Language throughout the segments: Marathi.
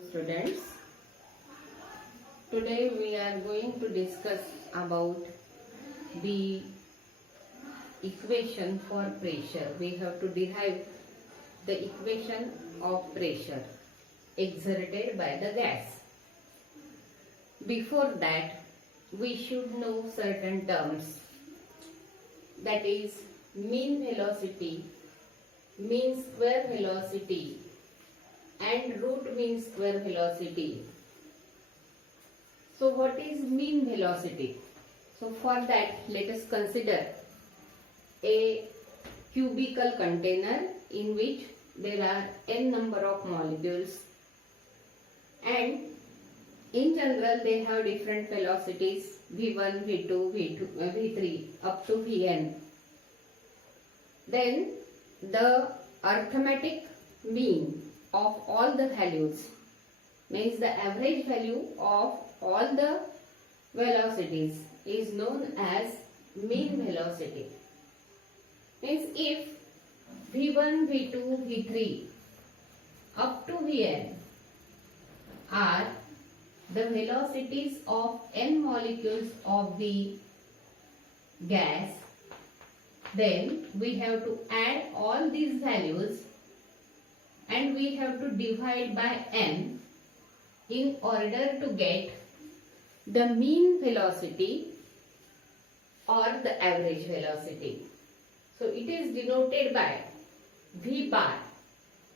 Students, today we are going to discuss about the equation for pressure. We have to derive the equation of pressure exerted by the gas. Before that, we should know certain terms, that is mean velocity, mean square velocity and root mean square velocity. So what is mean velocity? So for that, let us consider a cubical container in which there are n number of molecules, and in general they have different velocities v1, v2, v3 up to vn. Then the arithmetic mean of all the values means the average value of all the velocities is known as mean velocity. Means if v1, v2, v3 up to vn are the velocities of n molecules of the gas, then we have to add all these values and we have to divide by n in order to get the mean velocity or the average velocity. So it is denoted by v bar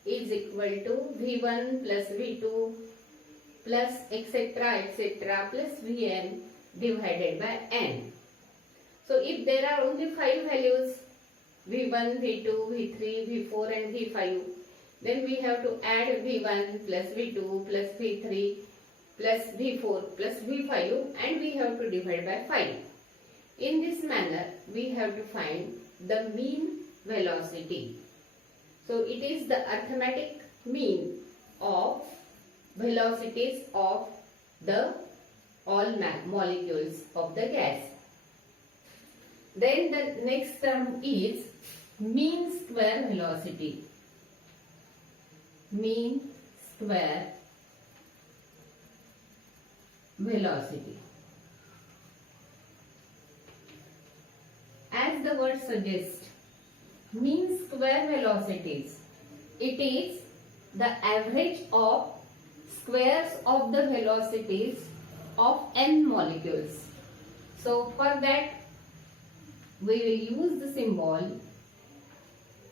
is equal to v1 plus v2 plus etc. plus vn divided by n. So if there are only 5 values v1, v2, v3, v4 and v5, then we have to add v1 plus v2 plus v3 plus v4 plus v5 and we have to divide by 5. In this manner we have to find the mean velocity. So it is the arithmetic mean of velocities of the all molecules of the gas. Then the next term is mean square velocity. Mean square velocity. As the word suggests, mean square velocities, it is the average of squares of the velocities of n molecules. So for that we will use the symbol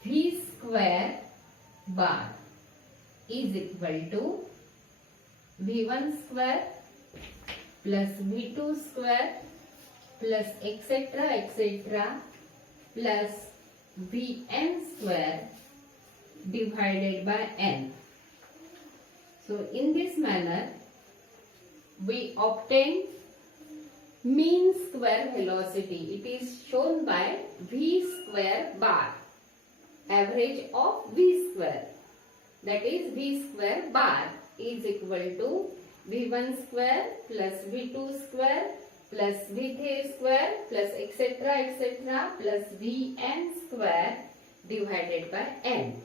v square bar is equal to v1 square plus v2 square plus etc. plus vn square divided by n. So in this manner we obtain mean square velocity. It is shown by v square bar, average of v square. That is v square bar is equal to v1 square plus v2 square plus v3 square plus etc. plus vn square divided by n.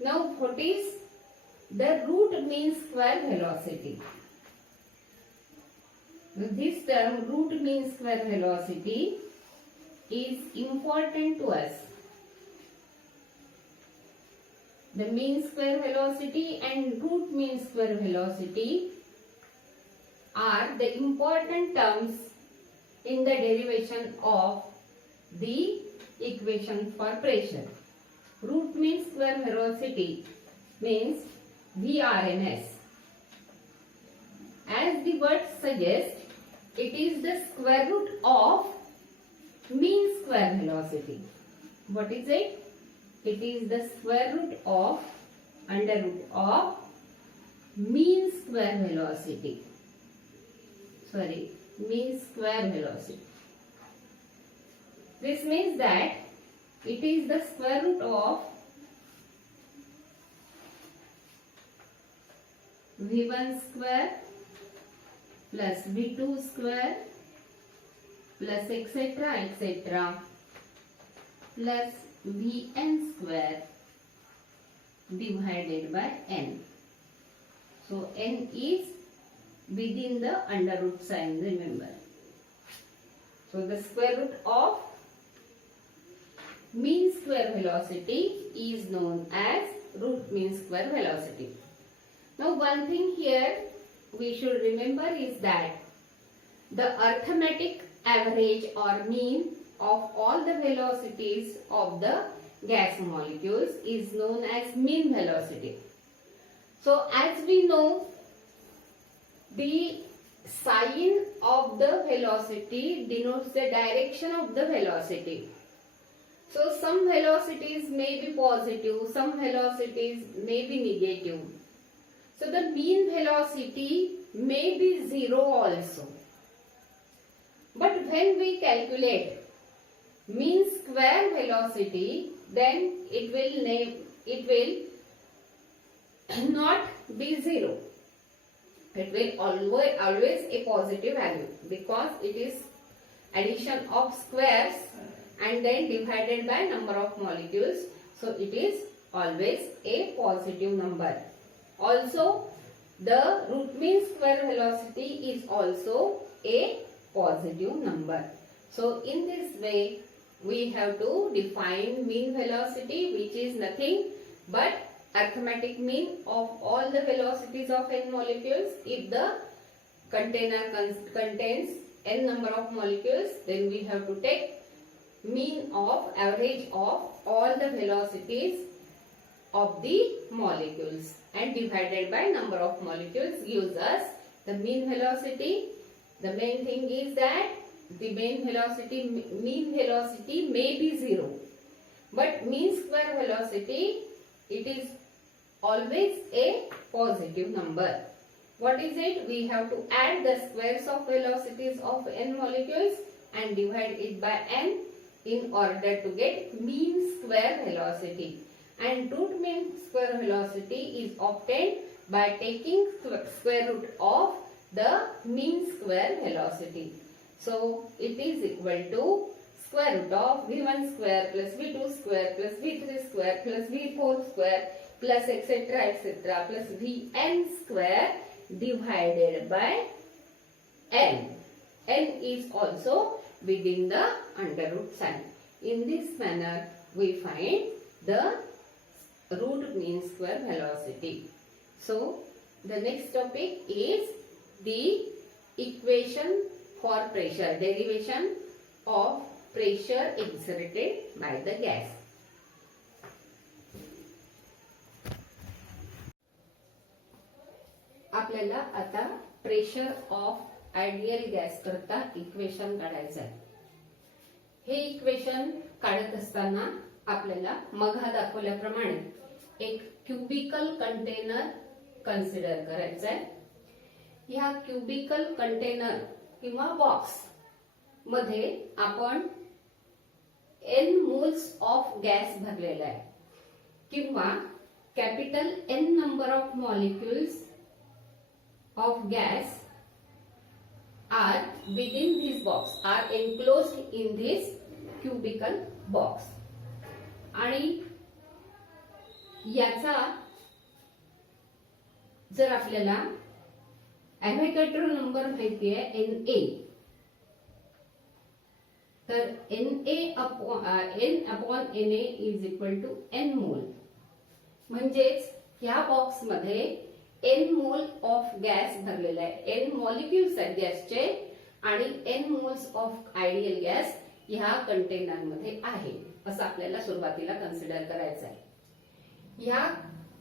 Now what is the root mean square velocity? This term root mean square velocity is important to us. The mean square velocity and root mean square velocity are the important terms in the derivation of the equation for pressure. Root mean square velocity means Vrms. As the word suggests, it is the square root of mean square velocity. What is it? It is the square root of under root of mean square velocity. Mean square velocity. This means that it is the square root of v1 square plus v2 square plus etc. plus vn square divided by n. So n is within the under root sign, remember. So the square root of mean square velocity is known as root mean square velocity. Now one thing here we should remember is that the arithmetic average or mean of all the velocities of the gas molecules is known as mean velocity. So as we know, the sign of the velocity denotes the direction of the velocity. So some velocities may be positive, some velocities may be negative. So the mean velocity may be 0 also. But when we calculate mean square velocity, then it will not be 0. It will always a positive value, because it is addition of squares and then divided by number of molecules. So it is always a positive number. Also, the root mean square velocity is also a positive number. So in this way, we have to define mean velocity, which is nothing but arithmetic mean of all the velocities of n molecules. If the container contains n number of molecules, then we have to take mean of average of all the velocities of the molecules and divided by number of molecules gives us the mean velocity. The main thing is that the mean velocity may be 0, but mean square velocity, it is always a positive number. What is it? We have to add the squares of velocities of n molecules and divide it by n in order to get mean square velocity. And root mean square velocity is obtained by taking square root of the mean square velocity. So it is equal to square root of v1 square plus v2 square plus v3 square plus v4 square plus etc. plus vn square divided by n. N is also within the under root sign. In this manner, we find the root mean square velocity. So the next topic is the equation for pressure, derivation of pressure exerted by the gas. आपल्याला आता प्रेशर ऑफ आयडियल गॅस करता इक्वेशन काढायचं आहे. हे इक्वेशन काढत असताना आपल्याला मघा दाखवल्याप्रमाणे एक क्युबिकल कंटेनर कन्सिडर करायचा आहे. ह्या क्युबिकल कंटेनर किंवा बॉक्स मध्ये आपण n मोल्स ऑफ गॅस भरलेला आहे किंवा capital n number of molecules of gas are within this box, are enclosed in this cubical box. आणि याचा जर आपल्याला ॲव्होगाड्रो नंबर माहिती आहे Na, तर Na upon Na is equal to n मोल. म्हणजेच ह्या बॉक्स मध्ये n मोल ऑफ गॅस भरलेला आहे. n मॉलिक्युल्स आहेत गॅसचे आणि n moles of ideal gas ह्या कंटेनर मध्ये आहे असं आपल्याला सुरुवातीला कन्सिडर करायचं आहे. ह्या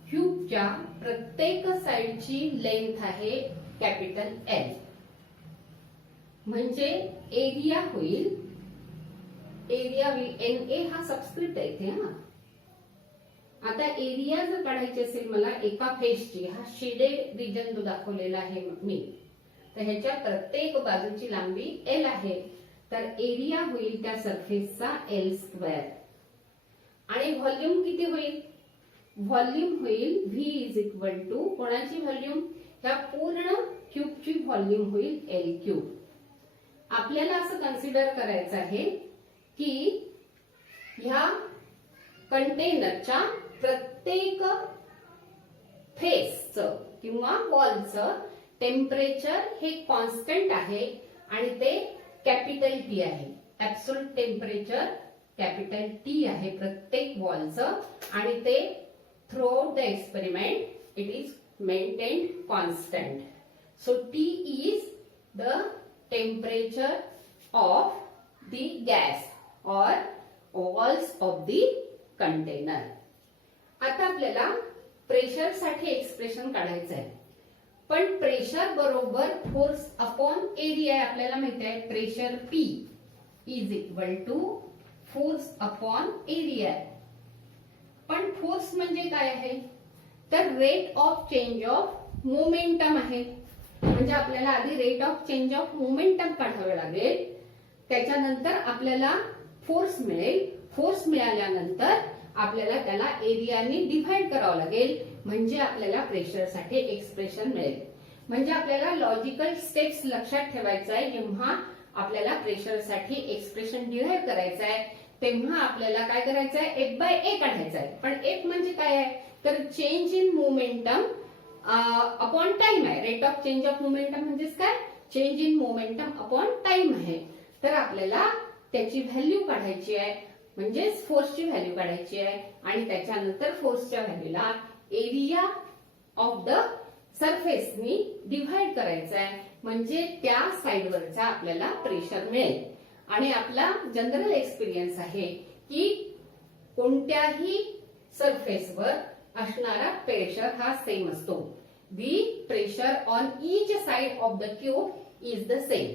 क्यूबच्या प्रत्येक साइडची लेंथ आहे कॅपिटल L. म्हणजे एरिया होईल Na हा सबस्क्रिप्ट आहे इथे. आता एरिया जर काढायची असेल मला एका फेसची, हा शेडेड रिजन जो दाखवलेला आहे मी, तर ह्याच्या प्रत्येक बाजूची लांबी L आहे, तर एरिया होईल त्या सरफेसचा L स्क्वेअर. आणि व्हॉल्यूम किती होईल? व्हॉल्यूम होईल V इज इक्वल टू कोणाची व्हॉल्यूम? ह्या पूर्ण क्यूबची व्हॉल्यूम होईल L क्यूब. आपल्याला असं कन्सिडर करायचं आहे की ह्या कंटेनरच्या प्रत्येक फेसचं किंवा वॉलचं टेम्परेचर हे कॉन्स्टंट आहे आणि ते कॅपिटल टी आहे. ऍब्सोल्यूट टेम्परेचर कॅपिटल टी आहे प्रत्येक वॉलचं आणि ते throughout the experiment it is maintained constant. So T is the temperature of the gas और वॉल्स ऑफ द कंटेनर. आता आपल्याला प्रेशर साठी एक्सप्रेशन काढायचं आहे, पण प्रेशर बरोबर फोर्स अपॉन एरिया आहे. आपल्याला माहिती आहे pressure P is equal to force upon area. पण फोर्स म्हणजे काय आहे तर rate of change of momentum आहे. म्हणजे आपल्याला आधी rate of change of momentum काढावे लागेल, त्याच्यानंतर आपल्याला फोर्स मिळेल. फोर्स मिळाल्यानंतर आपल्याला त्याला एरियाने डिव्हाइड करावं लागेल, म्हणजे आपल्याला प्रेशरसाठी एक्सप्रेशन मिळेल. म्हणजे आपल्याला लॉजिकल स्टेप्स लक्षात ठेवायचं आहे. जेव्हा आपल्याला प्रेशरसाठी एक्सप्रेशन डिराईव्ह करायचं आहे तेव्हा आपल्याला काय करायचं आहे F/A काढायचं आहे. पण F म्हणजे काय आहे तर change in momentum upon time आहे. Rate of change of momentum म्हणजेच काय change in momentum upon time आहे. तर आपल्याला त्याची व्हॅल्यू काढायची आहे, म्हणजेच फोर्सची व्हॅल्यू काढायची आहे आणि त्याच्यानंतर फोर्सच्या व्हॅल्यूला एरिया ऑफ द सरफेसनी डिव्हाइड करायचं आहे, म्हणजे त्या साइडवरचा आपल्याला प्रेशर मिळेल. आणि आपला जनरल एक्सपिरियन्स आहे की कोणत्याही सरफेसवर असणारा प्रेशर हा सेम असतो. The pressure on each side of the cube is the same.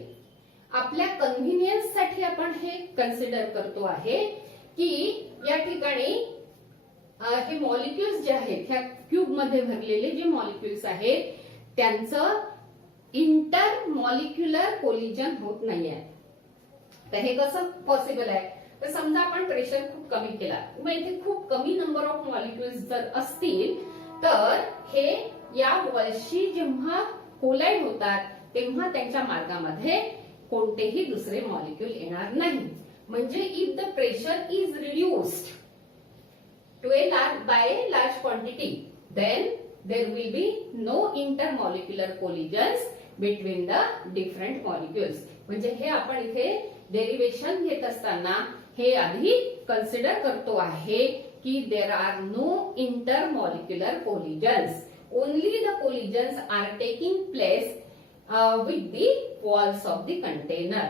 आपल्या कन्व्हिनियन्स साठी आपण हे कन्सिडर करतो आहे की या ठिकाणी हे मॉलिक्युल्स जे आहेत ह्या क्यूब मध्ये भरलेले जे मॉलिक्युल्स आहेत त्यांचं इंटर मॉलिक्युलर कोलिजन होत नाहीये. तर हे कसं पॉसिबल आहे तर समजा आपण प्रेशर खूप कमी केला, मग इथे खूप कमी नंबर ऑफ मॉलिक्युल्स जर असतील तर हे या वॉलशी जेव्हा कोलाइड होतात तेव्हा त्यांच्या मार्गामध्ये कोणतेही दुसरे मॉलिक्युल येणार नाही. म्हणजे if the pressure is reduced to a large quantity, then there will be no intermolecular collisions between the different molecules. म्हणजे हे आपण इथे डेरिवेशन घेत असताना हे आधी कन्सिडर करतो आहे की there are no intermolecular collisions. Only the collisions are taking place with the walls of the container.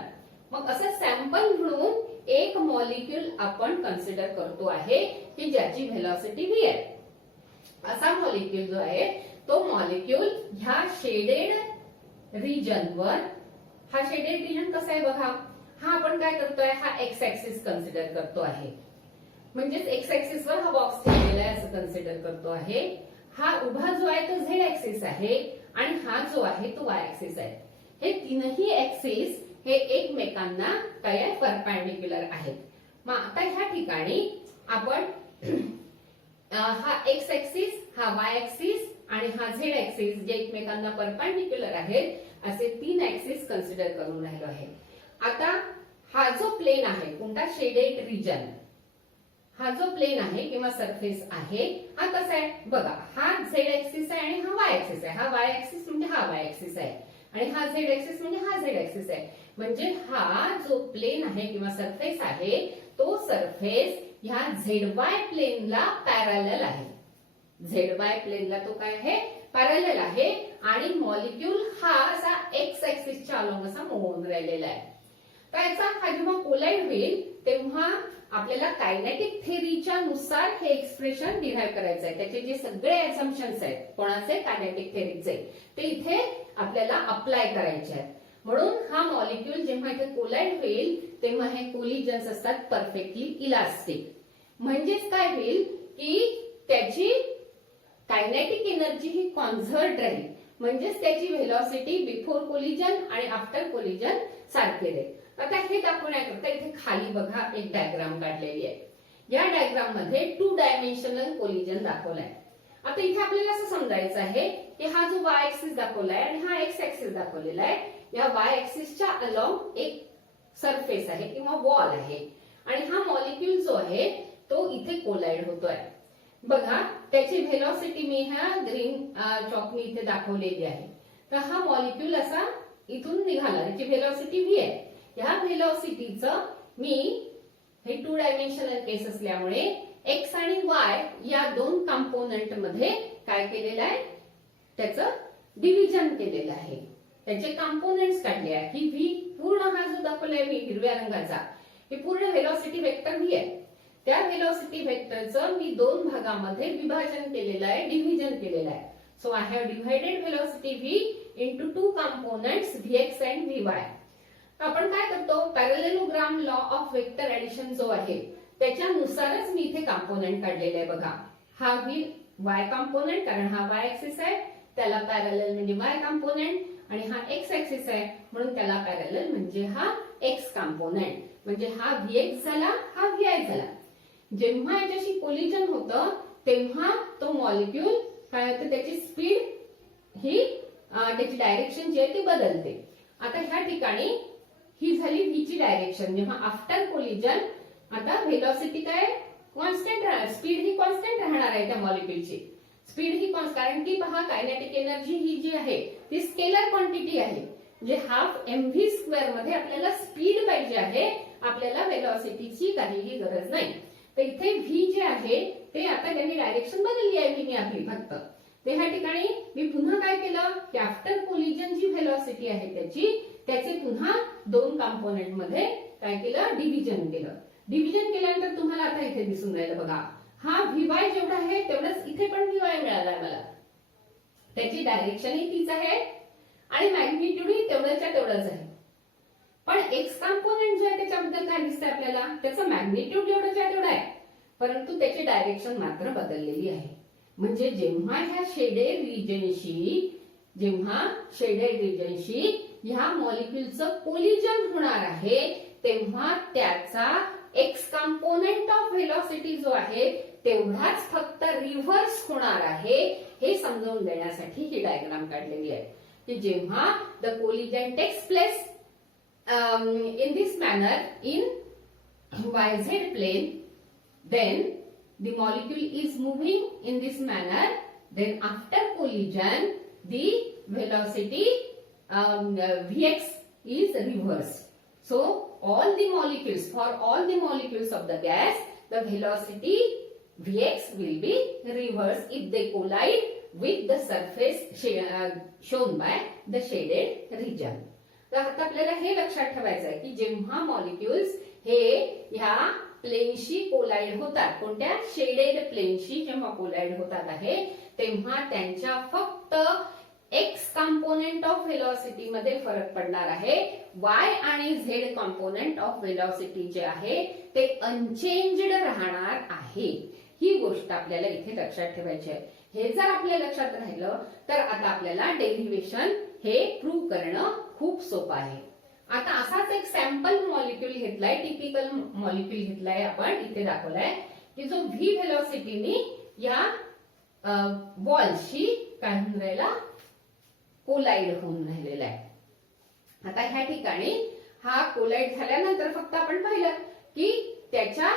मग असं सॅम्पल म्हणून एक मॉलिक्यूल आपण कन्सिडर करतो आहे की ज्याची व्हेलॉसिटी v आहे. असा मॉलिक्यूल जो आहे तो मॉलिक्यूल ह्या शेडेड रिजनवर, हा शेडेड रिजन कसा आहे बघा, हा आपण काय करतोय हा एक्स ऍक्सिस कन्सिडर करतो आहे. म्हणजेच एक्स ऍक्सिस वर हा बॉक्स ठेवलेला आहे असं कन्सिडर करतो आहे. हा उभा जो आहे तो झेड ऍक्सिस आहे आणि हा जो आहे तो वाय ऍक्सिस आहे. हे तीनही ऍक्सिस हे एकमेकांना काय परपेंडिक्युलर आहेत. मग आता ह्या ठिकाणी आपण हा एक्स ऍक्सिस, हा वाय ऍक्सिस आणि हा झेड ऍक्सिस जे एकमेकांना परपेंडिक्युलर आहेत असे तीन ऍक्सिस कन्सिडर करून राहिलो आहे. आता हा जो प्लेन आहे कोणता शेडेड रिजन, हा जो प्लेन आहे किंवा सरफेस आहे हा कसा आहे बघा, हा झेड ऍक्सिस आहे आणि हा वाय ऍक्सिस आहे. हा वाय ऍक्सिस म्हणजे हा वाय ऍक्सिस आहे आणि हा झेड ऍक्सिस म्हणजे हा झेड ऍक्सिस आहे. म्हणजे हा जो प्लेन आहे किंवा सरफेस आहे तो सरफेस ह्या ZY प्लेनला पॅरलल आहे. ZY प्लेनला तो काय आहे पॅरलल आहे आणि मॉलिक्यूल हा असा एक्स ऍक्सिसच्या अलोंग असा मूव्ह होऊन राहिलेला आहे. त्याचा हा जेव्हा कोलाइड होईल तेव्हा आपल्याला कायनेटिक थेअरीच्या नुसार हे एक्सप्रेशन डिराईव्ह करायचं आहे. त्याचे जे सगळे अझम्पशन्स आहेत कोणाचे कायनेटिक थेअरीचे ते इथे आपल्याला अप्लाय करायचे आहेत. म्हणून हा मॉलिक्यूल जेव्हा इथे कोलाइड होईल तेव्हा हे कोलिजन्स असतात परफेक्टली इलास्टिक. म्हणजेच काय होईल की त्याची कायनेटिक एनर्जी ही कॉन्झर्व्ड राहील. म्हणजेच त्याची व्हेलॉसिटी बिफोर कोलिजन आणि आफ्टर कोलिजन सारखे राहील. आता हे दाखवण्याकरता इथे खाली बघा एक डायग्राम काढलेली आहे. या डायग्राम मध्ये 2 डायमेन्शनल कोलिजन दाखवलाय. आता इथे आपल्याला असं समजायचं आहे की हा जो वाय ऍक्सिस दाखवलाय आणि हा एक्स ऍक्सिस दाखवलेला आहे, या वाय ऍक्सिसच्या अलोंग एक सरफेस आहे किंवा वॉल आहे आणि हा मॉलिक्यूल जो आहे तो इथे कोलाइड होतोय. बघा त्याची व्हेलॉसिटी मी ह्या ग्रीन चॉकनी इथे दाखवलेली आहे. तर हा मॉलिक्यूल असा इथून निघाला, त्याची व्हेलॉसिटी व्ही आहे. ह्या व्हेलॉसिटीचं मी हे 2 डायमेन्शनल केस असल्यामुळे एक्स आणि वाय या दोन कंपोनंट मध्ये काय केलेलं आहे, त्याचं डिव्हिजन केलेलं आहे. त्याचे कंपोनेंट्स काढले आहे. ही व्ही पूर्ण हा जो दाखवलाय मी हिरव्या रंगाचा, हे पूर्ण व्हेलॉसिटी वेक्टर व्ही आहे. त्या व्हेलॉसिटी वेक्टरचं मी दोन भागामध्ये विभाजन केलेलं आहे, डिव्हिजन केलेलं आहे. So I have divided velocity V into 2 components VX and VY. आपण काय करतो, parallelogram law of vector addition जो आहे त्याच्यानुसारच मी इथे कंपोनेंट काढलेले आहे. बघा, हा व्ही वाय कंपोनेंट, कारण हा वाय ऍक्सिस आहे त्याला पॅरलल म्हणजे वाय कंपोनेंट, आणि हा एक्स ऍक्सिस आहे म्हणून त्याला पॅरलल म्हणजे हा एक्स कंपोनेंट. म्हणजे हा व्हीएक्स झाला, हा व्हीआय झाला. जेव्हा याच्याशी कोलिजन होतं तेव्हा तो मॉलिक्यूल काय होतं, त्याची स्पीड ही त्याची डायरेक्शन जी आहे ती बदलते. आता ह्या ठिकाणी ही झाली व्ही ची डायरेक्शन. जेव्हा आफ्टर कोलिजन आता व्हेलॉसिटी काय कॉन्स्टंट राहणार, स्पीड ही कॉन्स्टंट राहणार आहे त्या मॉलिक्यूलची. स्पीड ही कारण की पहा कायनेटिक एनर्जी ही जी आहे ती स्केलर क्वांटिटी आहे. म्हणजे हाफ एमव्ही स्क्वेअर मध्ये आपल्याला स्पीड पाहिजे आहे, आपल्याला व्हेलॉसिटीची काहीही गरज नाही. तर इथे व्ही जे आहे ते आता त्यांनी डायरेक्शन बदलली आहे व्हीने आपली फक्त. ते ह्या ठिकाणी मी पुन्हा काय केलं की आफ्टर कोलिजन जी व्हेलॉसिटी आहे त्याचे पुन्हा दोन कंपोनेंट मध्ये काय केलं, डिव्हिजन केलं. डिव्हिजन केल्यानंतर तुम्हाला आता इथे दिसून राहिलं बघा, हा व्हीवाय जेवढा आहे तेवढंच इथे पण व्हीवाय मिळालाय मला. त्याची डायरेक्शनही तीच आहे आणि मॅग्निट्यूडही तेवढ्याच्या तेवढंच आहे. पण एक्स कंपोनेंट जे आहे त्याच्याबद्दल काय दिसतंय आपल्याला, त्याचं मॅग्निट्यूड जेवढ्याच्या तेवढं आहे परंतु त्याची डायरेक्शन मात्र बदललेली आहे. म्हणजे जेव्हा ह्या शेडेड रिजनशी ह्या मॉलिक्यूलचं कोलिजन होणार आहे तेव्हा त्याचा एक्स कंपोनेंट ऑफ व्हेलॉसिटी जो आहे तेवढाच फक्त रिव्हर्स होणार आहे, हे समजावून देण्यासाठी ही डायग्राम काढलेली आहे. की जेव्हा the collision takes place in this manner in yz plane, then the molecule is moving in this manner, then after collision the velocity vx is reversed. So all the molecules, for all the molecules of the gas, the velocity vx will be reversed if they collide with the surface shown by the shaded region. तर आता आपल्याला हे लक्षात ठेवायचं आहे की जेव्हा मॉलिक्युल्स हे ह्या प्लेनशी कोलाइड होतात, कोणत्या शेडेड प्लेनशी जेव्हा कोलाइड होतात आहे तेव्हा त्यांच्या फक्त एक्स कंपोनेंट ऑफ व्हेलॉसिटी मध्ये फरक पडणार आहे. वाय आणि झेड कंपोनेंट ऑफ व्हेलॉसिटी जे आहे ते अनचेंज्ड राहणार आहे. ही गोष्ट आपल्याला इथे लक्षात ठेवायची आहे. हे जर आपल्या लक्षात राहिलं तर आता आपल्याला डेरिव्हेशन हे प्रूव्ह करणं खूप सोपं आहे. आता असाच एक सॅम्पल मॉलिक्यूल घेतलाय, टिपिकल मॉलिक्यूल घेतलाय आपण, इथे दाखवलाय की जो व्ही व्हेलॉसिटीनी या बॉलशी काय होऊन राहिला, कोलाइड होऊन राहिलेला आहे. आता ह्या ठिकाणी हा कोलाइड झाल्यानंतर फक्त आपण पाहिलं की त्याच्या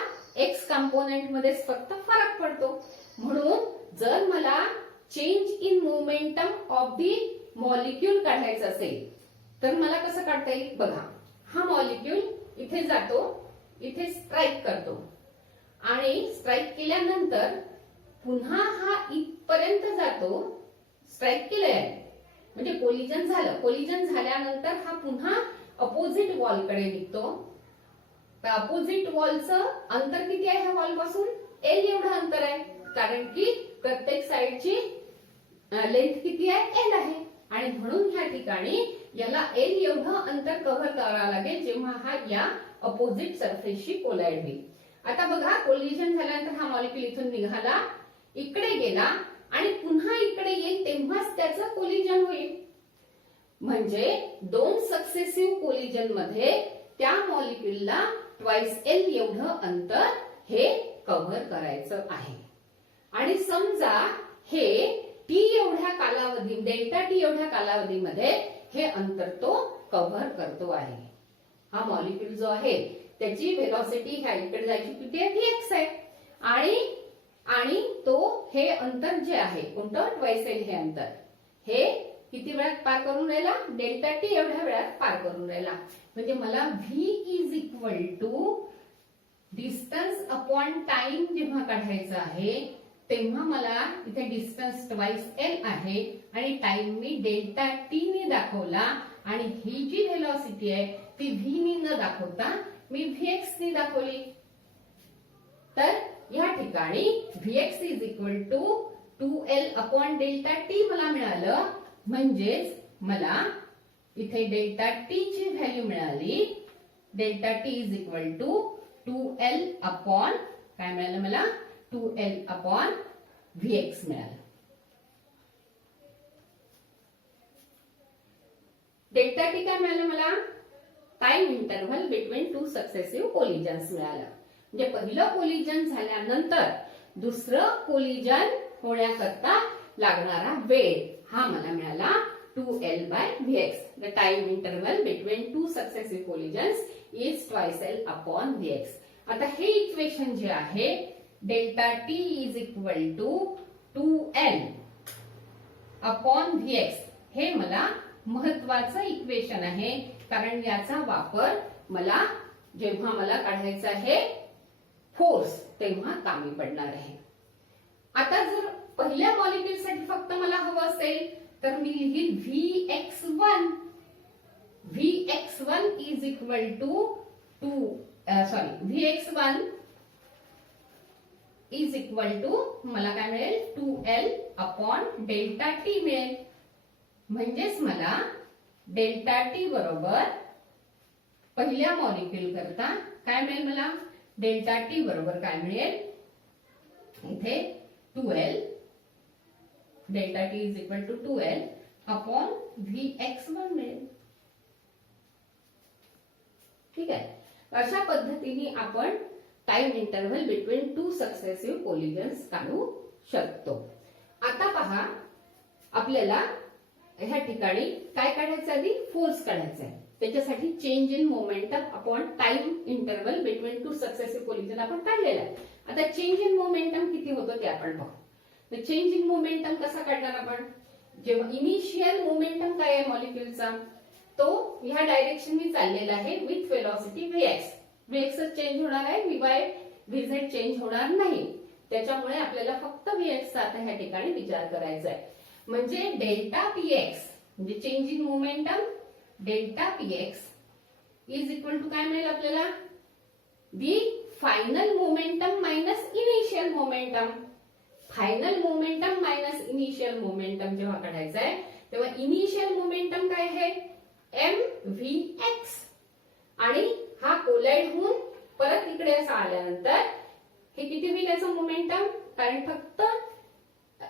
एक्स कंपोनेंट मध्ये फक्त फरक पडतो. म्हणून जर मला change in momentum of the molecule काढायचं असेल तर मला कसं काढता येईल, बघा हा मॉलिक्यूल इथे जातो, इथे स्ट्राईक करतो आणि स्ट्राईक केल्यानंतर पुन्हा हा इथपर्यंत जातो. स्ट्राईक केलंय म्हणजे कोलिजन झालं, कोलिजन झाल्यानंतर हा पुन्हा अपोजिट वॉल कडे निघतो. अपोजिट वॉलचं अंतर किती आहे ह्या वॉल पासून, एल एवढं अंतर आहे, कारण की प्रत्येक साइडची लेंथ किती आहे, एल आहे. आणि म्हणून ह्या ठिकाणी याला एल एवढं अंतर कव्हर करावं लागेल जेव्हा हा या अपोजिट सरफेसशी कोलाइड होईल. आता बघा कोलिजन झाल्यानंतर हा मॉलिक्यूल इथून निघाला, इकडे गेला आणि पुन्हा इकडे येईल तेव्हाच त्याचं कोलिजन होईल. म्हणजे दोन सक्सेसिव्ह कोलिजन मध्ये त्या मॉलिक्यूलला ट्वाइस एल एवढं अंतर हे कव्हर करायचं आहे. आणि समजा हे टी एवढ्या कालावधी, डेल्टा टी एवढ्या कालावधीमध्ये हे अंतर तो कव्हर करतो आहे. हा मॉलिक्यूल जो आहे त्याची व्हेलॉसिटी ह्या इकडे जायची किती आहे, व्हीएक्स आहे आणि आणि तो हे अंतर जे आहे कोणतं ट्वाइस हे अंतर हे किती वेळात पार करून राहिला डेल्टा टी एवढ्या वेळात पार करून राहिला. म्हणजे मला v is equal to distance upon time जेव्हा काढायचं आहे तेव्हा मला इथे डिस्टन्स ट्वाइस एल आहे आणि टाइम मी डेल्टा टी ने दाखवला आणि ही जी व्हेलॉसिटी आहे ती v ने न दाखवता मी vx ने दाखवली. तर या ठिकाणी vx is equal to 2l upon delta t मला मिळालं. म्हणजेच मला इथे डेल्टा टी ची व्हॅल्यू मिळाली. Delta t is equal to 2l upon काय मिळालं मला 2l अपॉन vx मिळालं. डेल्टा टी काय मिळालं मला time interval between two successive collisions मिळालं. म्हणजे पहिलं कोलिजन झाल्यानंतर दुसरं कोलिजन होण्याकरता लागणारा वेळ हा मला मिळाला 2l by vx. The time interval between two successive collisions is twice l upon vx. आता हे इक्वेशन जे आहे delta t is equal to 2l upon vx हे मला महत्वाचं इक्वेशन आहे कारण याचा वापर मला जेव्हा मला काढायचा आहे फोर्स तेव्हा कामी पडणार आहे. आता जर पहिल्या मॉलिक्यूल साठी फक्त मला हवं असेल तर मी लिहील Vx1. Vx1 is equal to Vx1 is equal to मला काय मिळेल 2l अपॉन डेल्टा टी मिळेल. म्हणजेच मला डेल्टा टी बरोबर पहिल्या मॉलिक्यूल करता काय मिळेल मला डेल्टा टी बरोबर काय मिळेल इथे 2l delta t is equal to 2l upon Vx1 मिळेल. ठीक आहे. अशा पद्धतीने आपण time interval between two successive collisions काढू शकतो. आता पहा आपल्याला ह्या ठिकाणी काय काढायचं आधी फोर्स काढायचा आहे. त्याच्यासाठी change in momentum upon time interval between two successive collision आपण काढलेला आहे. आता चेंज इन मोमेंटम किती होतं ते आपण पाहू. तर चेंज इन मोमेंटम कसा काढणार आपण जेव्हा इनिशियल मोमेंटम काय आहे मॉलिक्यूलचा तो ह्या डायरेक्शनने चाललेला आहे with velocity vx. vx change होणार आहे vz चेंज होणार नाही. त्याच्यामुळे आपल्याला फक्त vx चा आता ह्या ठिकाणी विचार करायचा आहे. म्हणजे डेल्टा px म्हणजे change in momentum delta px is equal to काय मिळेल आपल्याला the final momentum minus initial momentum. Final momentum minus initial momentum जेव्हा काढायचं आहे तेव्हा इनिशियल मोमेंटम काय आहे mvx आणि हा कोलाइड होऊन परत इकडे असं आल्यानंतर हे किती होईल याचं मोमेंटम कारण फक्त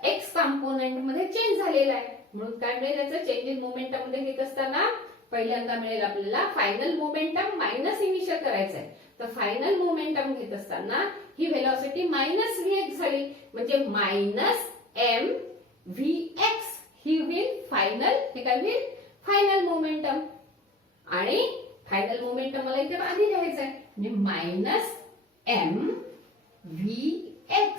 एक्स कंपोनेंट मध्ये चेंज झालेला आहे. म्हणून काय मिळेल याचं चेंज इन मोमेंटम मध्ये घेत असताना पहिल्यांदा मिळेल आपल्याला फायनल मोमेंटम मायनस इनिशियल करायचं आहे. तर फायनल मोमेंटम घेत असताना ही व्हेलॉसिटी मायनस vx झाली म्हणजे मायनस mvx ही होईल फायनल हे काय होईल फायनल मोमेंटम आणि फायनल मोमेंटम मला इथे आधी लिहायचं आहे म्हणजे मायनस mvx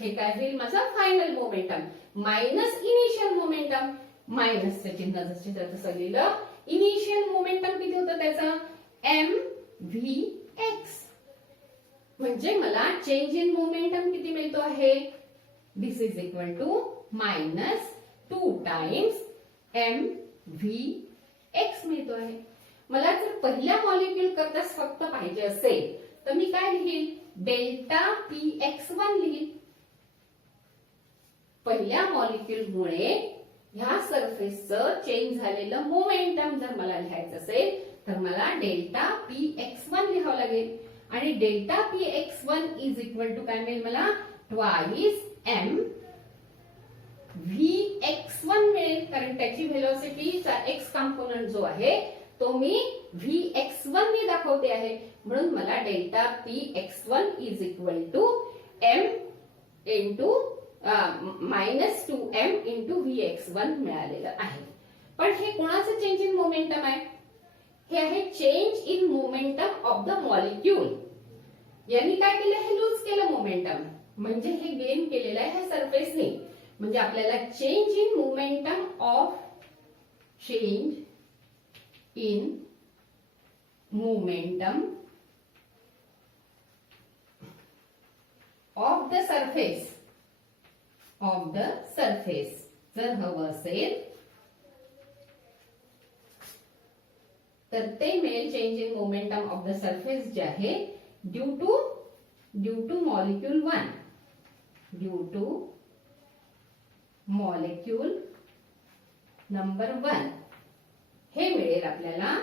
हे काय होईल माझं final momentum minus initial momentum. मायनसचं चिन्ह जसं तसं लिहिलं. इनिशियल मोमेंटम किती होतं त्याचं mvx म्हणजे मला चेंज इन मोमेंटम किती मिळतो आहे this is equal to minus 2 times mvx मिळतो आहे. मला जर पहिल्या मॉलिक्यूल करताच फक्त पाहिजे असेल तर मी काय लिहील डेल्टा px1 लिहील. पहिल्या मॉलिक्यूल मुळे ह्या सरफेसचं चेंज झालेलं मोमेंटम जर मला लिहायचं असेल तर मला डेल्टा px1 लिहावं लागेल आणि delta px1 is equal to काय मिळेल मला ट्वाइस mvx1 मिळेल कारण त्याची व्हेलॉसिटीचा एक्स कंपोनंट जो आहे तो मी vx1 ने दाखवते आहे. म्हणून मला delta px1 is equal to m into minus 2m into vx1 मिळालेलं आहे. पण हे कोणाचं चेंज इन मोमेंटम आहे हे आहे change in momentum of the molecule. यांनी काय केलं हे लूज केलं मोमेंटम म्हणजे हे गेन केलेलं आहे ह्या सरफेसने. म्हणजे आपल्याला change in momentum of the surface जर हवं असेल तर ते मिळेल change in momentum of the surface जे आहे due to molecule 1, due to molecule number 1. हे मिळेल आपल्याला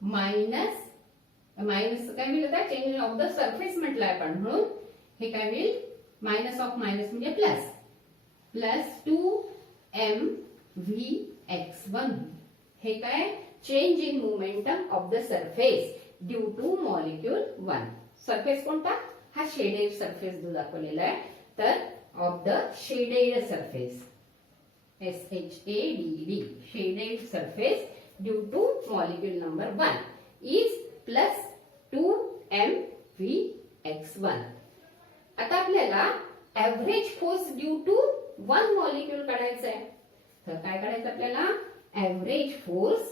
मायनस काय मिळेल आता चेंज ऑफ द सरफेस म्हटलंय आपण, म्हणून हे काय मिळेल मायनस ऑफ मायनस म्हणजे प्लस 2mvx1. हे काय change in momentum of the surface due to molecule 1. Surface कोणता? हा शेडेड सरफेस जो दाखवलेला आहे, तर of the shaded surface SHADED shaded surface due to molecule number 1 is plus 2mvx1. आता आपल्याला average force due to 1 molecule काढायचा आहे. तर काय काढायचं आपल्याला? Average force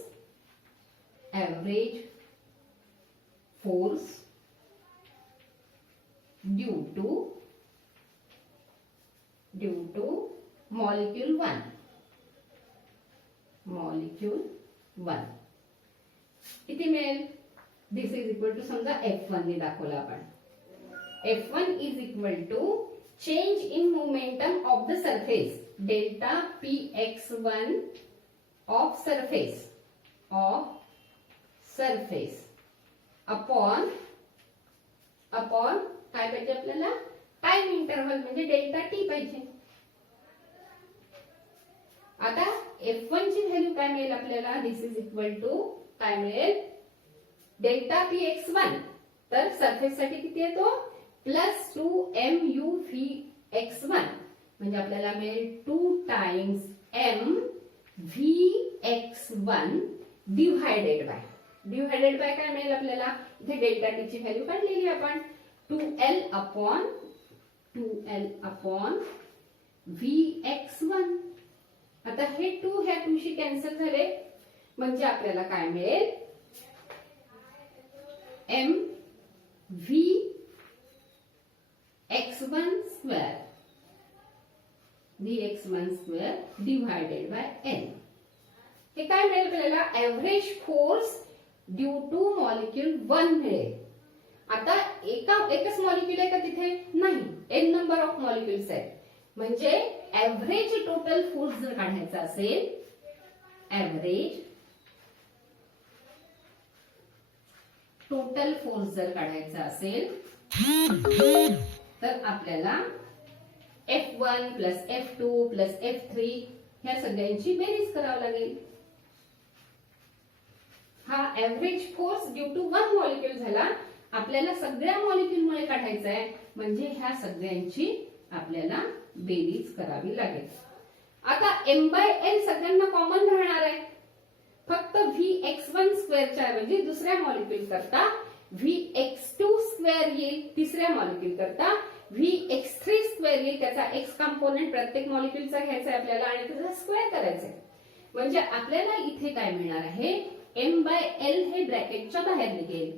due to molecule 1 किती मिळेल? दिस इज इक्वल टू समजा F1 ने दाखवलं आपण. F1 is equal to change in momentum of the surface delta px1 of surface upon काय पाहिजे आपल्याला? टाइम इंटरव्हल म्हणजे डेल्टा टी पाहिजे. आता F1 ची व्हॅल्यू काय मिळेल आपल्याला? दिस इज इक्वल टू काय मिळेल? Delta px1. तर सरफेस साठी किती येतो? प्लस 2muvx1 म्हणजे आपल्याला मिळेल 2 टाइम्स mvx1 डिव्हायडेड बाय काय मिळेल आपल्याला? इथे डेल्टा टी ची व्हॅल्यू काढलेली आपण 2l अपॉन vx1. आता हे 2 ह्या 2 शी कॅन्सल झाले म्हणजे आपल्याला काय मिळेल? mvx1 square divided by n. हे काय मिळेल आपल्याला? Average force due to molecule 1 मिळेल. आता एकच मॉलिक्यूल आहे का तिथे? नाही, n नंबर ऑफ मॉलिक्युल्स आहेत. म्हणजे एव्हरेज टोटल फोर्स जर काढायचा असेल, तर आपल्याला F1 plus F2 plus F3 ह्या सगळ्यांची बेरीज करावी लागेल. हा average force due to 1 molecule झाला. आपल्याला सगळ्या मॉलिक्यूल मुळे काढायचा आहे, म्हणजे ह्या सगळ्यांची आपल्याला बेरीज करावी लागेल. आता m/l सगळ्यांना कॉमन राहणार आहे. फक्त vx1 स्क्वेअरच्या ऐवजी दुसऱ्या मॉलिक्यूल करता vx2 स्क्वेअर येईल, तिसऱ्या मॉलिक्यूल करता vx3 स्क्वेअर येईल. त्याचा x कंपोनेंट प्रत्येक मॉलिक्यूलचा घ्यायचा आहे आपल्याला आणि त्याचा स्क्वेअर करायचा आहे. म्हणजे आपल्याला इथे काय मिळणार आहे? m/l हे ब्रॅकेटच्या बाहेर निघेल.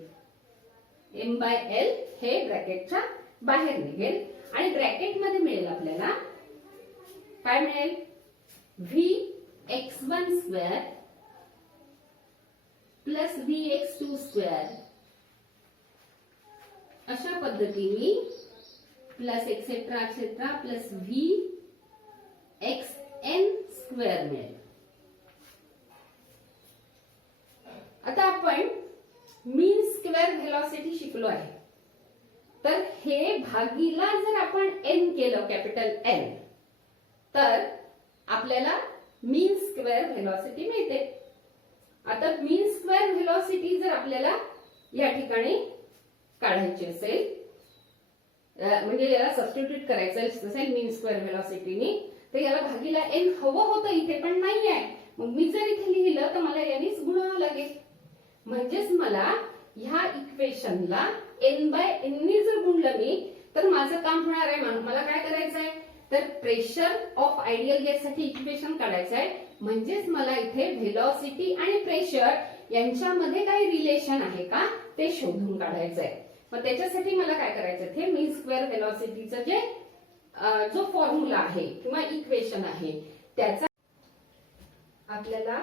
m/l हे ब्रॅकेटच्या बाहेर निघेल आणि ब्रॅकेट मध्ये मिळेल आपल्याला काय मिळेल? vx1 square plus vx2 square अशा पद्धतीने plus etcetera plus vxn square मिळेल. आता आपण मीन स्क्वेअर व्हेलॉसिटी शिकलो आहे. तर हे भागीला जर आपण n केलं कॅपिटल N तर आपल्याला मीन स्क्वेअर व्हेलॉसिटी मिळते. आता मीन स्क्वेअर व्हेलॉसिटी जर आपल्याला या ठिकाणी काढायची असेल, म्हणजे याला सबस्टिट्यूट करायचं असेल मीन स्क्वेअर व्हेलॉसिटीने, तर याला भागीला n हवं होतं इथे, पण नाही आहे. मग मी जर इथे लिहिलं तर मला यानेच गुणावं लागेल. म्हणजेच मला ह्या इक्वेशनला n बाय n नी जर गुणलं मी तर माझं काम होणार आहे. मला काय करायचं आहे तर प्रेशर ऑफ आयडियल गॅससाठी इक्वेशन काढायचं आहे. म्हणजेच मला इथे व्हेलॉसिटी आणि प्रेशर यांच्यामध्ये काही रिलेशन आहे का ते शोधून काढायचं आहे. मग त्याच्यासाठी मला काय करायचं ते मीन स्क्वेअर व्हेलॉसिटीचं जे जो फॉर्म्युला आहे किंवा इक्वेशन आहे त्याचा आपल्याला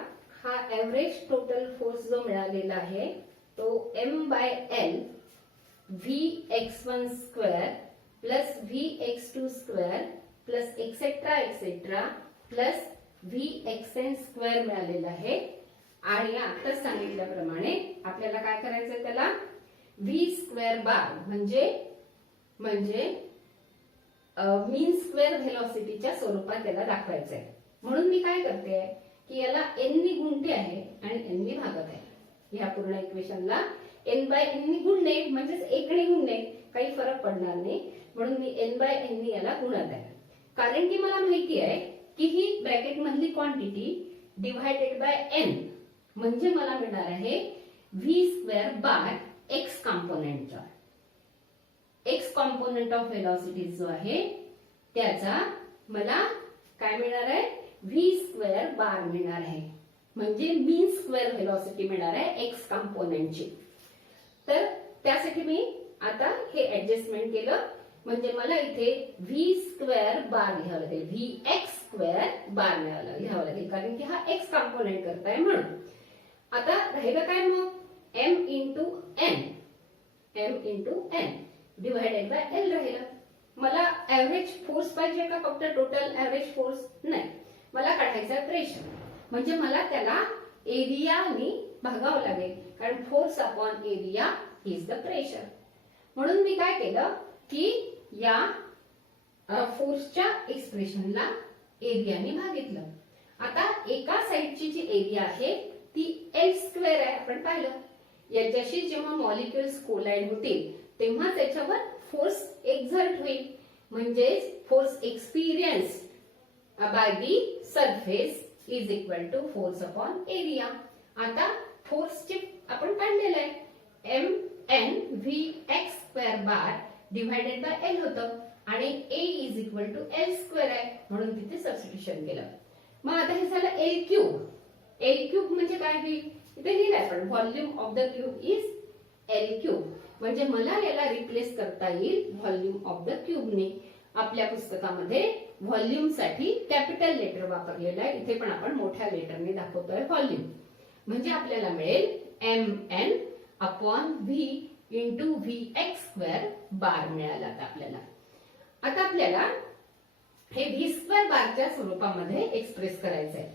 हा एव्हरेज टोटल फोर्स जो मिळालेला आहे तो m by l Vx1 square plus Vx2 square plus et cetera et cetera plus Vxn square मिळालेला आहे. आणि आता सांगितल्याप्रमाणे आपल्याला काय करायचंय त्याला v स्क्वेअर बार म्हणजे मीन स्क्वेअर व्हेलॉसिटीच्या स्वरूपात त्याला दाखवायचंय. म्हणून मी काय करते की याला n नी गुणते आहे आणि n नी भागत आहे. ह्या पूर्ण इक्वेशनला n बाय n नी गुणणे म्हणजेच 1 नी गुणणे काही फरक पडणार नाही. म्हणून मी n बाय n नी याला गुणत आहे. कारण की मला माहिती आहे की ही ब्रॅकेट मधली क्वांटिटी डिव्हायडेड बाय n म्हणजे मला मिळणार आहे v square by x कॉम्पोनंटचा. x component of velocity जो आहे त्याचा मला काय मिळणार आहे v स्क्वेअर बार मिळणार आहे. म्हणजे मीन स्क्वेअर व्हेलॉसिटी मिळणार आहे x कॉम्पोनंटची. तर त्यासाठी मी आता हे ऍडजस्टमेंट केलं. म्हणजे मला इथे v स्क्वेअर बार लिहावं लागेल. vx स्क्वेअर बार लिहावं लागेल कारण की हा x कॉम्पोनंट करताय म्हणून. आता राहिलं काय मग m into n divided by l राहिलं. मला एव्हरेज फोर्स पाहिजे का फक्त टोटल एव्हरेज फोर्स नाही, मला काढायचा प्रेशर. म्हणजे मला त्याला एरियानी भागावं लागेल कारण force upon area is the pressure. म्हणून मी काय केलं की या फोर्सच्या एक्सप्रेशनला एरियाने भागितलं. आता एका साइडची जी एरिया आहे ती L स्क्वेअर आहे. आपण पाहिलं याच्याशी जेव्हा मॉलिक्युल्स कोलाइड होतील तेव्हा त्याच्यावर फोर्स एक्झर्ट होईल. म्हणजेच force experience by the surface is equal to force upon area. आता फोर्सचे आपण काढलेलं आहे mn Vx square bar divided by l होतं आणि a is equal to l square आहे म्हणून तिथे सबस्टिट्यूशन केलं. मग आता हे झालं l क्यूब. l क्यूब म्हणजे काय होईल इथे लिहिलं आपण volume of the cube is l cube. म्हणजे मला याला रिप्लेस करता येईल व्हॉल्यूम ऑफ द क्यूबने. आपल्या पुस्तकामध्ये व्हॉल्यूम साठी कॅपिटल लेटर वापरलेलं आहे. इथे पण आपण मोठ्या लेटरने दाखवतोय व्हॉल्यूम. म्हणजे आपल्याला मिळेल mn upon v into Vx square बार मिळाला. आता आपल्याला हे v स्क्वेअर बारच्या स्वरूपामध्ये एक्सप्रेस करायचंय.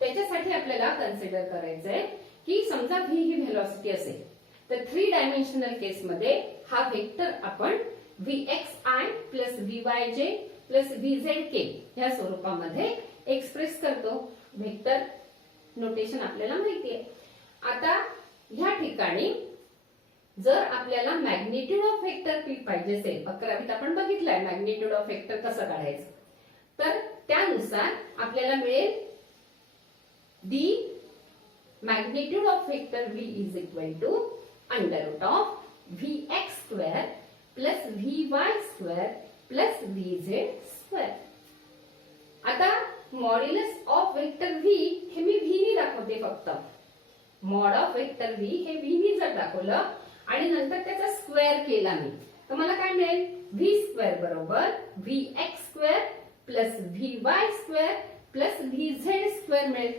त्याच्यासाठी आपल्याला कन्सिडर करायचंय की समजा v ही व्हेलॉसिटी असेल तर 3 डायमेन्शनल केस मध्ये हा वेक्टर आपण Vxi plus Vyj plus Vzk या स्वरूपामध्ये एक्सप्रेस करतो. वेक्टर नोटेशन आपल्याला माहिती आहे. आता ह्या ठिकाणी जर आपल्याला मॅग्निट्यूड ऑफ वेक्टर पी पाहिजे असेल, 11वीत आपण बघितलंय मॅग्निट्यूड ऑफ वेक्टर कसं काढायचं, तर त्यानुसार आपल्याला मिळेल the magnitude of vector v is equal to under root of Vx square plus Vy square plus Vz square. आता मॉड्युलस ऑफ वेक्टर v हे मी v नी दाखवते. फक्त मॉड ऑफ वेक्टर v हे v नी जर दाखवलं आणि नंतर त्याचा स्क्वेअर केला मी तर मला काय मिळेल v स्क्वेअर बरोबर Vx square plus Vy square plus Vz square मिळेल.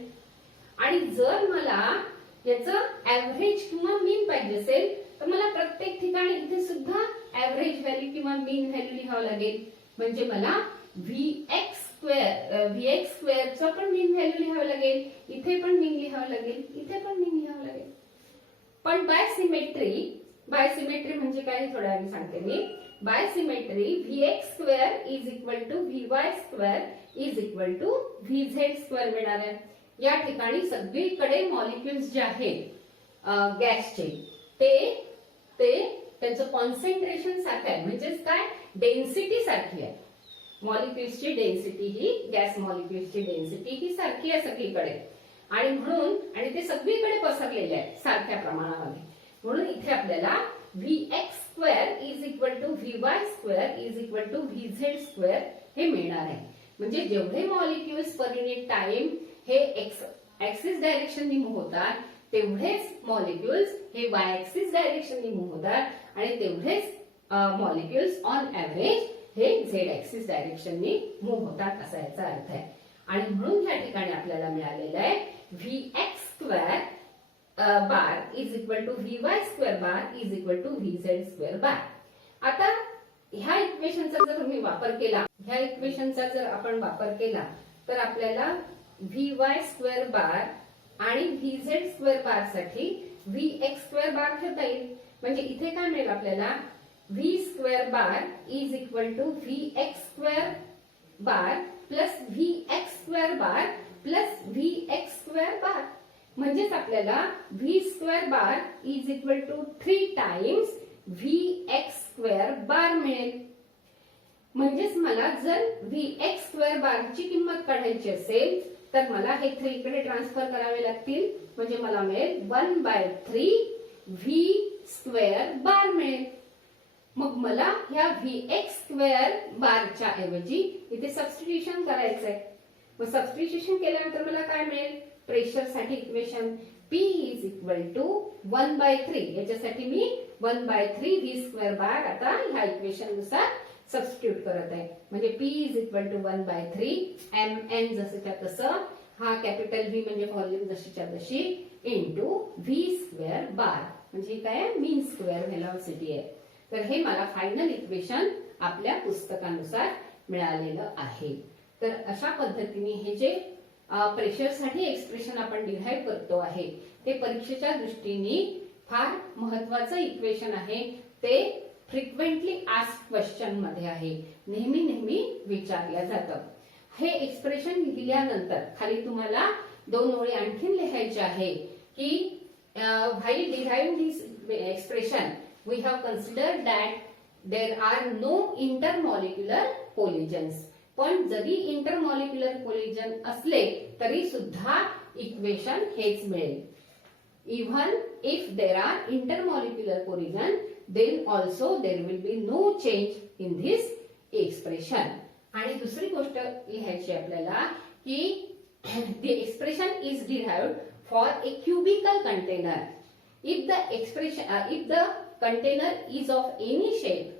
आणि जर मला याचं ऍव्हरेज किंवा मीन पाहिजे असेल तर मला प्रत्येक ठिकाणी इथे सुद्धा ऍव्हरेज व्हॅल्यू किंवा मीन व्हॅल्यू लिहावं लागेल. म्हणजे मला Vx स्क्वेअरचं पण मीन व्हॅल्यू लिहावं लागेल, इथे पण मीन लिहावं लागेल, इथे पण मीन लिहावं लागेल. पण बाय सिमेट्री म्हणजे काय थोड्या वेळाने सांगते मी. By symmetry Vx square is equal to Vy square is equal to Vz square मिळणार आहे. या ठिकाणी सगळीकडे मॉलिक्युल्स जे आहेत गॅसचे ते त्यांचं कॉन्सन्ट्रेशन सारखं आहे. म्हणजेच काय डेन्सिटी सारखी आहे. मॉलिक्युल्सची डेन्सिटी ही गॅस मॉलिक्युल्सची डेन्सिटी ही सारखी आहे सगळीकडे आणि म्हणून आणि ते सगळीकडे पसरलेले आहे सारख्या प्रमाणामध्ये. म्हणून इथे आपल्याला Vx square is equal to Vy square is equal to Vz square हे मिळणार आहे. म्हणजे जेवढे मॉलिक्युल्स पर युनिट टाइम हे एक्सिस डायरेक्शननी मूव्ह होतात तेवढेच मॉलिक्युल्स हे वाय एक्सिस डायरेक्शननी मूव्ह होतात आणि तेवढेच मॉलिक्युल्स ऑन ऍव्हरेज हे झेड एक्सिस डायरेक्शननी मूव्ह होतात असा याचा अर्थ आहे. आणि म्हणून या ठिकाणी आपल्याला मिळालेलं आहे Vx square bar is equal to Vy square bar is equal to Vz square bar. आता ह्या इक्वेशनचा जर तुम्ही वापर केला, ह्या इक्वेशनचा जर आपण वापर केला तर आपल्याला Vy स्क्वेअर बार आणि Vz स्क्वेअर बार साठी Vx स्क्वेअर बार ठेवता येईल. म्हणजे इथे काय मिळेल आपल्याला V square bar is equal to Vx square bar plus Vx square bar plus Vx square bar. म्हणजेच आपल्याला V square bar is equal to 3 times Vx square bar मिळेल. म्हणजेच मला जर Vx स्क्वेअर बारची किंमत काढायची असेल तर मला हे 3 इकडे ट्रान्सफर करावे लागतील. म्हणजे मला मिळेल 1/3 V स्क्वेअर बार मिळेल. मग मला ह्या Vx स्क्वेअर बारच्या ऐवजी इथे सबस्टिट्यूशन करायचंय. मग सबस्टिट्यूशन केल्यानंतर मला काय मिळेल, प्रेशर साठी equation P is equal to 1/3. याच्यासाठी मी 1/3 V स्क्वेअर बार आता ह्या इक्वेशन नुसार सबस्टिट्यूट करत आहे. म्हणजे P is equal to 1/3 mn जसंच्या तसं, हा कॅपिटल V म्हणजे व्हॉल्यूम जशीच्या तशी इंटू V स्क्वेअर बार. म्हणजे काय मीन स्क्वेअर व्हेलॉसिटी आहे. तर हे मला फायनल इक्वेशन आपल्या पुस्तकानुसार मिळालेलं आहे. तर अशा पद्धतीने हे जे प्रेशरसाठी एक्सप्रेशन आपण डिराइव्ह करतो आहे ते परीक्षेच्या दृष्टीने फार महत्वाचं इक्वेशन आहे. ते फ्रिक्वेंटली आस्क्ड क्वेश्चन मध्ये आहे, नेहमी विचारलं जातं. हे एक्सप्रेशन लिहिल्यानंतर खाली तुम्हाला 2 ओळी आणखीन लिहायचे आहे की while deriving this expression we have considered that there are no intermolecular collisions. पण जरी इंटरमॉलिक्युलर कोलिजन असले तरी सुद्धा इक्वेशन हेच मिळेल. Even if there are intermolecular collision then also there will be no change in this expression. आणि दुसरी गोष्ट लिहायची आपल्याला की the expression is derived for a cubical container. If the container is of any shape,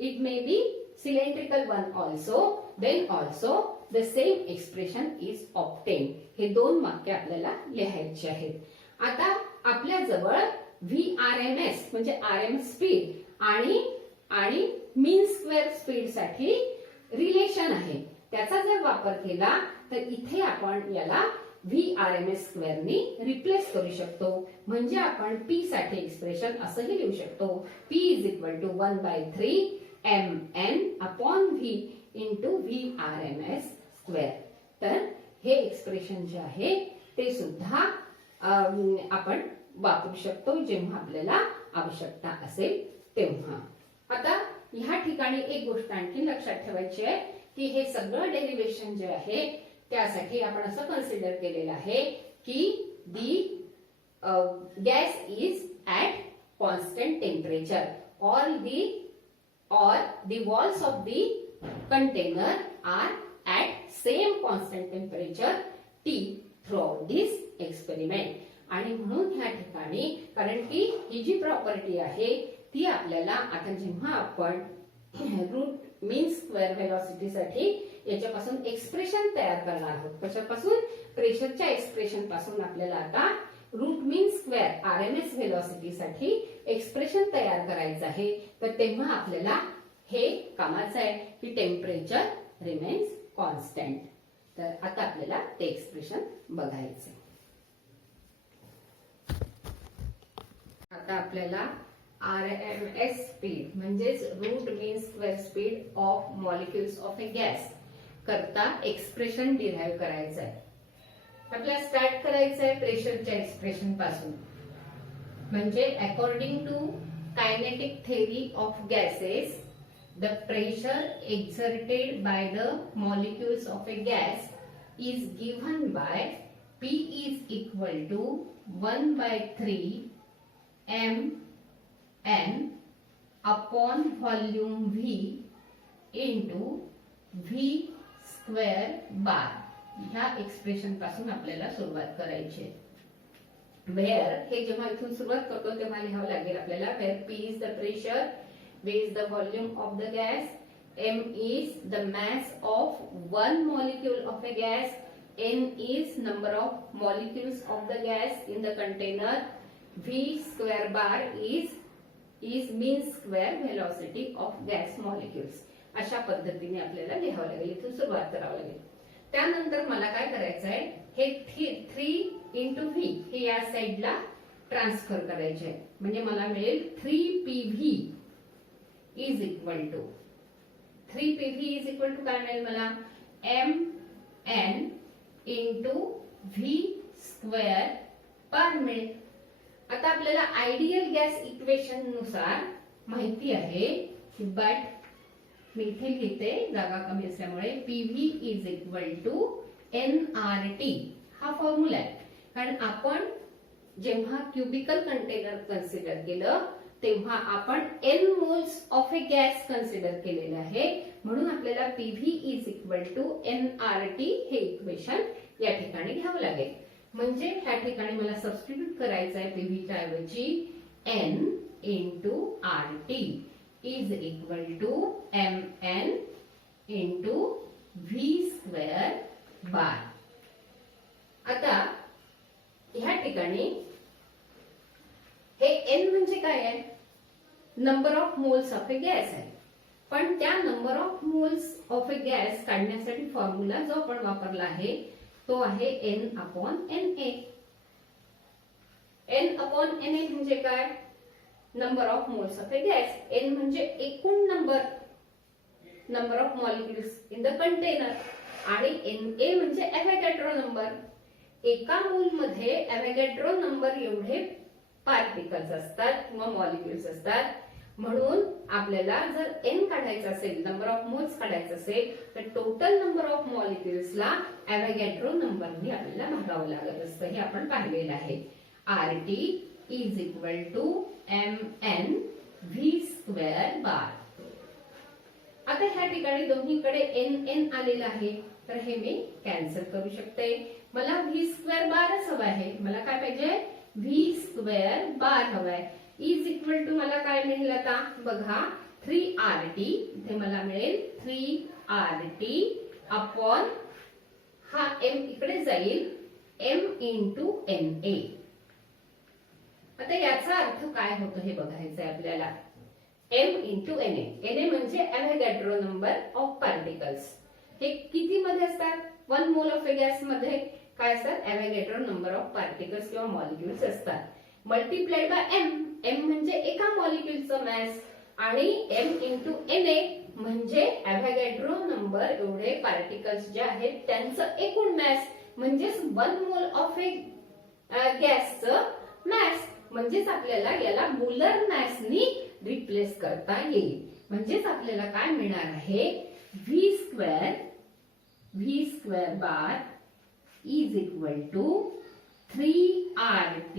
it may be cylindrical one also, then also the same expression is obtained. हे 2 वाक्य आपल्याला लिहायचे आहेत. आता आपल्या जवळ VRMS म्हणजे RMS स्पीड आणि मीन स्क्वेअर स्पीड साठी रिलेशन आहे. त्याचा जर वापर केला तर इथे आपण याला VRMS स्क्वेअरनी रिप्लेस करू शकतो. म्हणजे आपण P साठी एक्सप्रेशन असंही लिहू शकतो, P is equal to 1/3 mn upon V into VRMS square. तर हे एक्सप्रेशन जे आहे ते सुद्धा आपण वापरू शकतो जेव्हा आपल्याला आवश्यकता असेल तेव्हा. आता ह्या ठिकाणी एक गोष्ट आणखी लक्षात ठेवायची आहे की हे सगळं डेरिव्हेशन जे आहे त्यासाठी आपण असं कन्सिडर केलेलं आहे की the gas is at constant temperature or the walls of the container are at same constant temperature T throughout this experiment. आणि म्हणून ह्या ठिकाणी कारण की ही जी प्रॉपर्टी आहे ती आपल्याला आता जेव्हा आपण रूट मीन स्क्वेअर व्हेलॉसिटी साठी याच्यापासून एक्सप्रेशन तयार करणार आहोत. कशापासून, प्रेशरच्या एक्सप्रेशन पासून आपल्याला आता route mean square RMS velocity साठी एक्सप्रेशन तयार करायचं आहे. तर तेव्हा आपल्याला हे कामाचं आहे की टेम्परेचर रिमेन्स कॉन्स्टंट. तर आता आपल्याला ते एक्सप्रेशन बघायचं. आता आपल्याला RMS स्पीड म्हणजेच root mean square speed of molecules of a gas करता एक्सप्रेशन डिराइव्ह करायचं आहे. आपल्याला स्टार्ट करायचं आहे प्रेशरच्या एक्सप्रेशन पासून. म्हणजे according to kinetic theory of gases the pressure exerted by the molecules of a gas is given by P is equal to 1/3 mn upon volume v into v square bar. ह्या एक्सप्रेशन पासून आपल्याला सुरुवात करायची आहे. वेअर हे जेव्हा इथून सुरुवात करतो तेव्हा लिहावं लागेल आपल्याला where p is the pressure, v is the volume of the gas, m is the mass of one molecule of a gas, n is number of molecules of the gas in the container, v square bar is mean square velocity of gas molecules. अशा पद्धतीने आपल्याला लिहावं लागेल. इथून सुरुवात करावं लागेल. त्यानंतर मला काय करायचं आहे, हे 3 into v हे या साइडला ट्रान्सफर करायचे आहे. म्हणजे मला मिळेल 3pv is equal to 3pv is equal to काय मिळेल मला mn into v square bar मिळेल. आता आपल्याला आयडियल गॅस इक्वेशन नुसार माहिती आहे की बट मी इथे लिहिते जागा कमी असल्यामुळे pv is equal to nRT हा फॉर्म्युला आहे. कारण आपण जेव्हा क्युबिकल कंटेनर कन्सिडर केलं तेव्हा आपण n moles of a gas consider केलेले आहे. म्हणून आपल्याला pv is equal to nRT हे इक्वेशन या ठिकाणी घ्यावं लागेल. म्हणजे ह्या ठिकाणी मला सबस्टिट्यूट करायचं आहे pv च्या ऐवजी n into RT is equal to mn into v square bar. आता ह्या ठिकाणी हे n म्हणजे काय आहे, number of moles of a gas आहे. पण त्या number of moles of a gas काढण्यासाठी फॉर्म्युला जो आपण वापरला आहे तो आहे n upon Na. n upon Na म्हणजे काय, number of moles of a gas. n म्हणजे एकूण number of molecules in the container आणि Na म्हणजे एव्होगॅड्रो नंबर. एका मोल मध्ये एव्होगॅड्रो नंबर एवढे पार्टिकल्स असतात किंवा मॉलिक्युल्स असतात. म्हणून आपल्याला जर n काढायचं असेल, नंबर ऑफ मोल्स काढायचं असेल तर टोटल नंबर ऑफ मॉलिक्युल्सला एव्होगॅड्रो नंबरने आपल्याला भागावं लागत असतं. हे आपण पाहिलेलं आहे. RT is equal to mn v square bar. आता ह्या ठिकाणी दोन्हीकडे n आलेलं आहे तर हे मी कॅन्सल करू शकते. मला v स्क्वेअर बारच हवा आहे. मला काय पाहिजे, v स्क्वेअर बार हवाय. इज इक्वल टू मला काय मिळेल आता बघा 3RT. इथे मला मिळेल 3RT अपॉन हा m इकडे जाईल m इंटू Na. आता याचा अर्थ काय होतो हे बघायचं आहे आपल्याला. m into Na. Na म्हणजे एव्होगॅड्रो नंबर ऑफ पार्टिकल्स. हे किती मध्ये असतात, 1 मोल ऑफ ए गॅस मध्ये काय असतात, एव्होगॅड्रो नंबर ऑफ पार्टिकल्स किंवा मॉलिक्युल्स असतात. Multiplied by m. m म्हणजे एका मॉलिक्युलचं मॅस आणि m इंटू Na म्हणजे एव्होगॅड्रो नंबर एवढे पार्टिकल्स जे आहेत त्यांचं एकूण मॅस म्हणजेच 1 मोल ऑफ ए गॅसचं मॅस. म्हणजेच आपल्याला याला मोलर मॅसनी रिप्लेस करता येईल. म्हणजेच आपल्याला काय मिळणार आहे, v square bar is equal to 3RT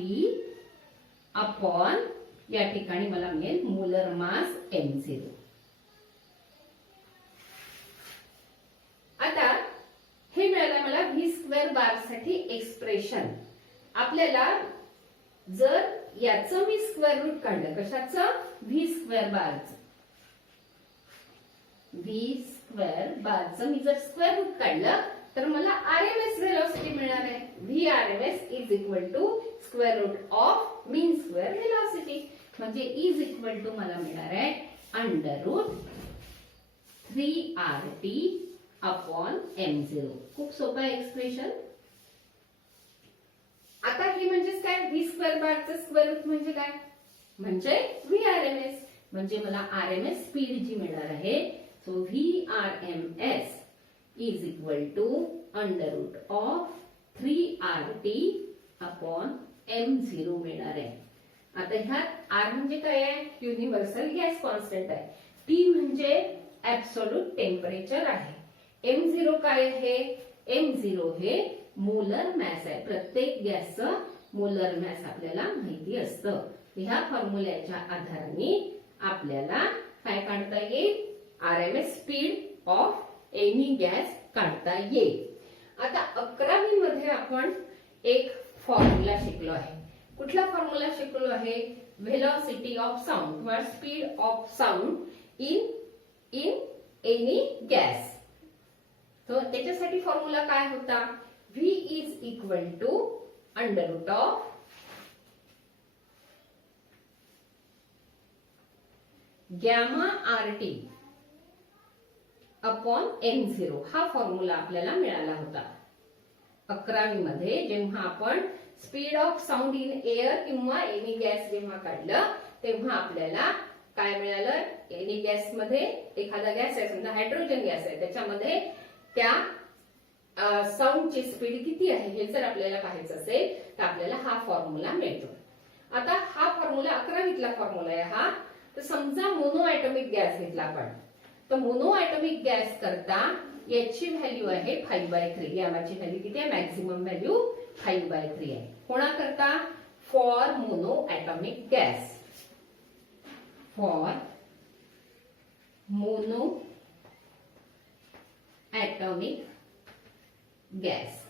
upon या ठिकाणी मला मिळेल मोलर मास m0. आता हे मिळालं मला v स्क्वेअर बार साठी एक्सप्रेशन. आपल्याला जर याचं मी स्क्वेअर रूट काढलं, कशाचं, v स्क्वेअर बारचं, v स्क्वेअर बारचं मी जर स्क्वेअर रूट काढलं तर मला RMS व्हेलॉसिटी मिळणार आहे. Vrms is equal to square root of mean square velocity. म्हणजे इज इक्वल टू मला मिळणार आहे under route 3RT upon m0. खूप सोपं एक्सप्रेशन. आता हे म्हणजेच काय, v स्क्वेअर बारचं स्क्वेअर रूट म्हणजे काय, म्हणजे Vrms. म्हणजे मला RMS स्पीड जी मिळणार आहे, so Vrms is equal to under root of 3RT upon m0 मिळणार आहे. आता ह्यात R म्हणजे काय आहे, युनिव्हर्सल गॅस कॉन्स्टंट आहे. T म्हणजे ऍब्सोल्यूट टेम्परेचर आहे. m0 काय आहे, m0 हे मोलर मॅस आहे. प्रत्येक गॅसचं मोलर मॅस आपल्याला माहिती असतं. ह्या फॉर्म्युल्याच्या आधाराने आपल्याला काय काढता येईल, RMS speed of any gas काढता येईल. आता 11वी मध्ये आपण एक फॉर्म्युला शिकलो आहे. कुठला फॉर्म्युला शिकलो आहे, व्हेलॉसिटी ऑफ साऊंड किंवा speed of sound in any gas. तर त्याच्यासाठी फॉर्म्युला काय होता, V is equal to under root of gamma RT upon M0. हा फॉर्म्युला आपल्याला मिळाला होता 11वी मध्ये, जेव्हा आपण speed of sound in air किंवा एनी गॅस जेव्हा काढलं तेव्हा आपल्याला काय मिळालं, एनी गॅस मध्ये एखादा गॅस आहे, समजा हायड्रोजन गॅस आहे, त्याच्यामध्ये त्या साऊंडची स्पीड किती आहे हे जर आपल्याला पाहायचं असेल तर आपल्याला हा फॉर्म्युला मिळतो. आता हा फॉर्म्युला 11वीतला फॉर्म्युला आहे हा. तर समजा मोनो ॲटॉमिक गॅस घेतला आपण, तर मोनो ॲटॉमिक गॅस करता याची व्हॅल्यू आहे 5/3. गॅमाची व्हॅल्यू किती आहे, मॅक्सिमम व्हॅल्यू 5/3 आहे. कोणाकरता, for mono atomic gas. For mono atomic gas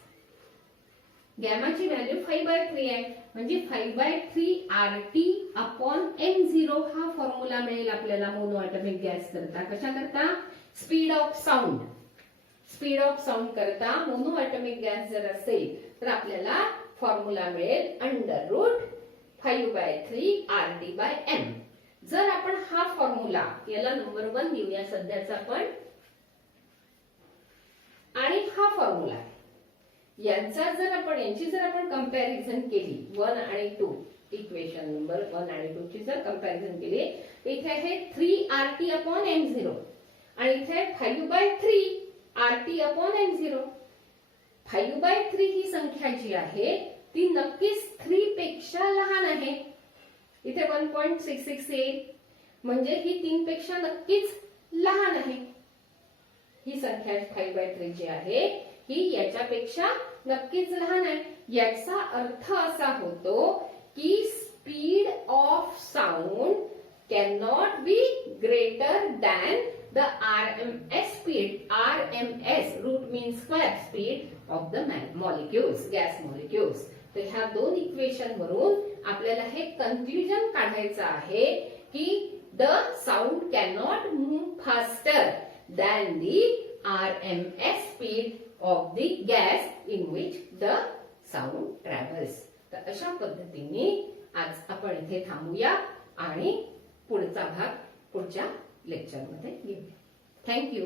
गॅमाची व्हॅल्यू 5/3 आहे, म्हणजे 5/3 RT अपॉन M0 हा फॉर्म्युला मिळेल आपल्याला मोनो ॲटॉमिक गॅस करता. कशा करता, speed of sound. Speed of sound करता मोनो ॲटॉमिक गॅस जर असेल तर आपल्याला फॉर्म्युला मिळेल अंडर रूट 5/3 RT/M. जर आपण हा फॉर्म्युला, याला नंबर 1 देऊया सध्याचा आपण, आणि हा फॉर्म्युला यांची जर आपण कंपॅरिझन केली, 1 आणि 2 इक्वेशन नंबर 1 आणि 2 ची जर कंपॅरिझन केली, इथे आहे 3RT अपॉन M0 आणि इथे 5/3 RT अपॉन M0. 5/3 ही संख्या जी आहे ती नक्कीच 3 पेक्षा लहान आहे. इथे 1.66 येईल, म्हणजे ही 3 पेक्षा नक्कीच लहान आहे. ही संख्या 5/3 जी आहे ही याच्यापेक्षा नक्कीच लहान आहे. याचा अर्थ असा होतो की speed of sound can not be greater than the RMS speed. RMS root means square speed of the molecules, gas molecules. तर ह्या दोन इक्वेशन वरून आपल्याला हे कन्क्लुजन काढायचं आहे की the sound can not move faster than the RMS speed of the gas in which the sound travels. तर अशा पद्धतीने आज आपण इथे थांबूया आणि पुढचा भाग पुढच्या लेक्चरमध्ये घेऊया. थँक्यू.